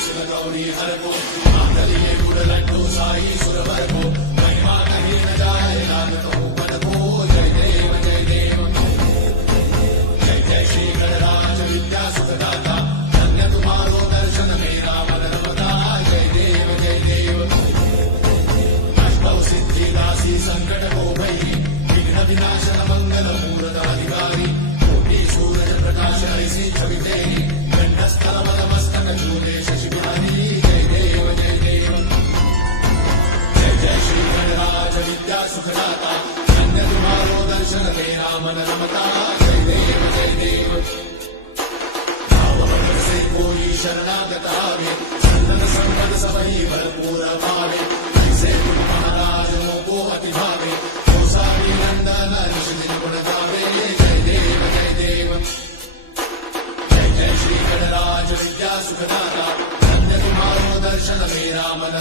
गौरी हर को मांगलिये गुड़ लड्डू साई सुरवर को महिमा कहीं न जाए नाग कहूँ पद को जय देव जय देव जय जय श्री गणराज विद्या सुखदाता धन्य तुम्हारो दर्शन मेरा मन रमता जय देव जय देव अष्टौ सिद्धि दासी संकट को भई विघ्न विनाशन मंगल मूर्त अधिकारी कोटि सूरज प्रकाश ऐसी छवि तेरी कंठस्थल मस्तक चूड़े शशि बिहारी जय देव जय देव जय जय श्री गणराज विद्या सुखदाता धन्य तुम्हारो दर्शन मेरा मन रमता जय देव जय देव भाव से कोई शरणागत आवे संतन संपद सबही भरपूर पावे ऐसे तुम महाराज को अति भावे सारी नंदन निश्चित गुण गावे जय देव जय देव जय जय श्री गणराज विद्या सुखदाता धन्य तुम्हारो दर्शन मेरा मन